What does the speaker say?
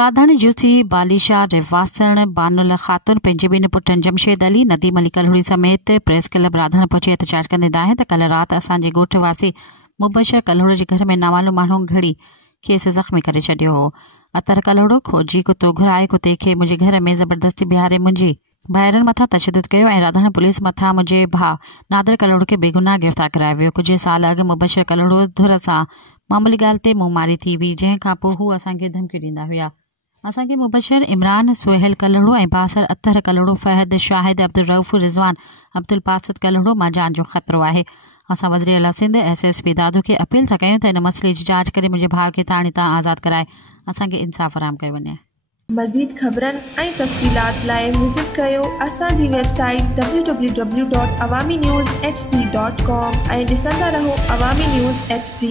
राधानी जूसी बालिशा रिवासण बानुल खातून पंहिंजे ॿिनि पुटनि जमशेद अली नदीम अली कलहुड़ी समेत प्रेस क्लब राधण पहुची एहतजाज कंदे आहिनि त कल्ह राति असांजे ॻोठ वासी मुबशर कलहुड़ जे घर में नामालूम माण्हू घड़ी खेसि ज़ख़्मी करे छॾियो हो। अतर कलहुड़ो खोजी कुतो घुराए कुते खे मुंहिंजे घर में ज़बरदस्ती बिहारे मुंहिंजी भाइरनि मथां तशदुद कयो ऐं राधण पुलिस मथां मुंहिंजे भाउ नादर कलहुड़ खे बेगुनाह गिरफ़्तार करायो वियो। कुझु साल अॻु मुबशर कलहुड़ो धुर सां मामूली ॻाल्हि ते मुंहुं मारी थी हुई, जंहिं खां पोइ हू असांखे धमकियूं ॾींदा हुआ। असांखे मुबशर इमरान सुहेल कलहुड़ो ऐं बासर अतर कलहुड़ो फहद शाहिद अब्दुल रऊफ़ रिज़वान अब्दुल बासित कलहुड़ो मां जान जो ख़तरो आहे। असां वज़ीर आला सिंध SSP दादू खे अपील था कयूं त इन मसइले जी जांच करे मुंहिंजे भाउ खे ताणी तां आज़ादु कराए असांखे इंसाफ़ फराहम कयो वञे। मज़ीद ख़बरनि ऐं तफ़सीलात लाइ विज़िट कयो असांजी वेबसाइट www.awamiNewsHD.com ऐं ॾिसंदा रहो अवामी न्यूज़ HD।